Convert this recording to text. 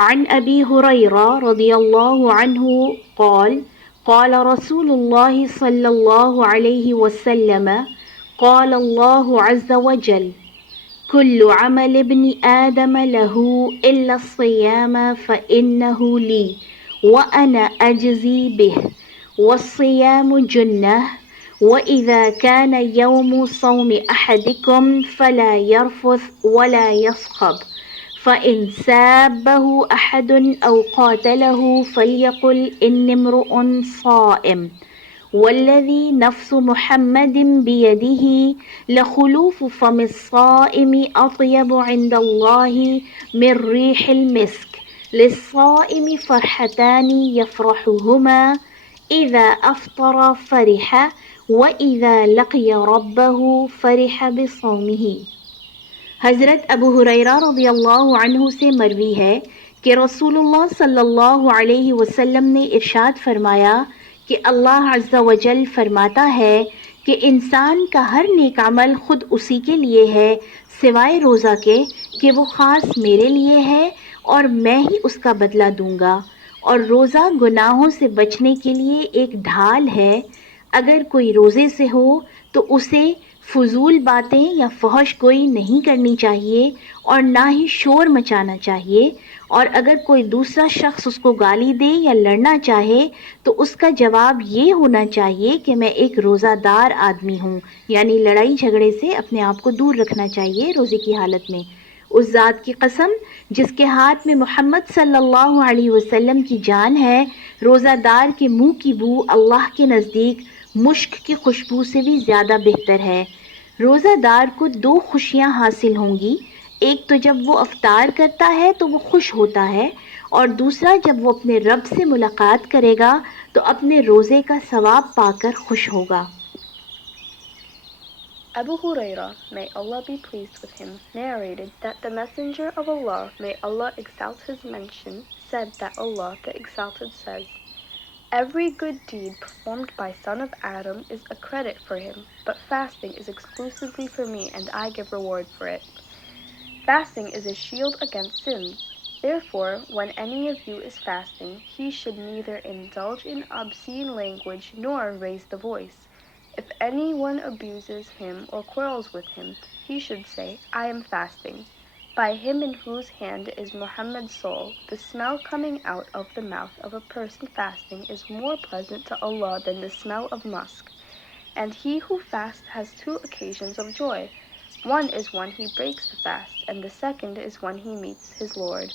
عن أبي هريرة رضي الله عنه قال قال رسول الله صلى الله عليه وسلم قال الله عز وجل كل عمل ابن آدم له إلا الصيام فإنه لي وأنا أجزي به والصيام جنة وإذا كان يوم صوم أحدكم فلا يرفث ولا يصخب فإن سابه أحد أو قاتله فليقل إني امرؤ صائم والذي نفس محمد بيده لخلوف فم الصائم أطيب عند الله من ريح المسك للصائم فرحتان يفرحهما إذا أفطر فرح وإذا لقي ربه فرح بصومه. حضرت ابو ہریرہ رضی اللہ عنہ سے مروی ہے کہ رسول اللہ صلی اللہ علیہ وسلم نے ارشاد فرمایا کہ اللہ عز و جل فرماتا ہے کہ انسان کا ہر نیک عمل خود اسی کے لیے ہے سوائے روزہ کے کہ وہ خاص میرے لیے ہے اور میں ہی اس کا بدلہ دوں گا، اور روزہ گناہوں سے بچنے کے لیے ایک ڈھال ہے۔ اگر کوئی روزے سے ہو تو اسے فضول باتیں یا فحش گوئی نہیں کرنی چاہیے اور نہ ہی شور مچانا چاہیے، اور اگر کوئی دوسرا شخص اس کو گالی دے یا لڑنا چاہے تو اس کا جواب یہ ہونا چاہیے کہ میں ایک روزہ دار آدمی ہوں، یعنی لڑائی جھگڑے سے اپنے آپ کو دور رکھنا چاہیے روزے کی حالت میں۔ اس ذات کی قسم جس کے ہاتھ میں محمد صلی اللہ علیہ وسلم کی جان ہے، روزہ دار کے منہ کی بو اللہ کے نزدیک مشک کی خوشبو سے بھی زیادہ بہتر ہے۔ روزہ دار کو دو خوشیاں حاصل ہوں گی، ایک تو جب وہ افطار کرتا ہے تو وہ خوش ہوتا ہے، اور دوسرا جب وہ اپنے رب سے ملاقات کرے گا تو اپنے روزے کا ثواب پا کر خوش ہوگا۔ Abu Hurairah, may Allah be pleased with him, narrated that the Messenger of Allah, may Allah exalt his mention, said that Allah the Exalted says, "Every good deed performed by son of Adam is a credit for him, but fasting is exclusively for me and I give reward for it." Fasting is a shield against sins. Therefore, when any of you is fasting, he should neither indulge in obscene language nor raise the voice. If anyone abuses him or quarrels with him, he should say, "I am fasting." By him in whose hand is Muhammad's soul, the smell coming out of the mouth of a person fasting is more pleasant to Allah than the smell of musk. And he who fasts has two occasions of joy. One is when he breaks the fast, and the second is when he meets his Lord.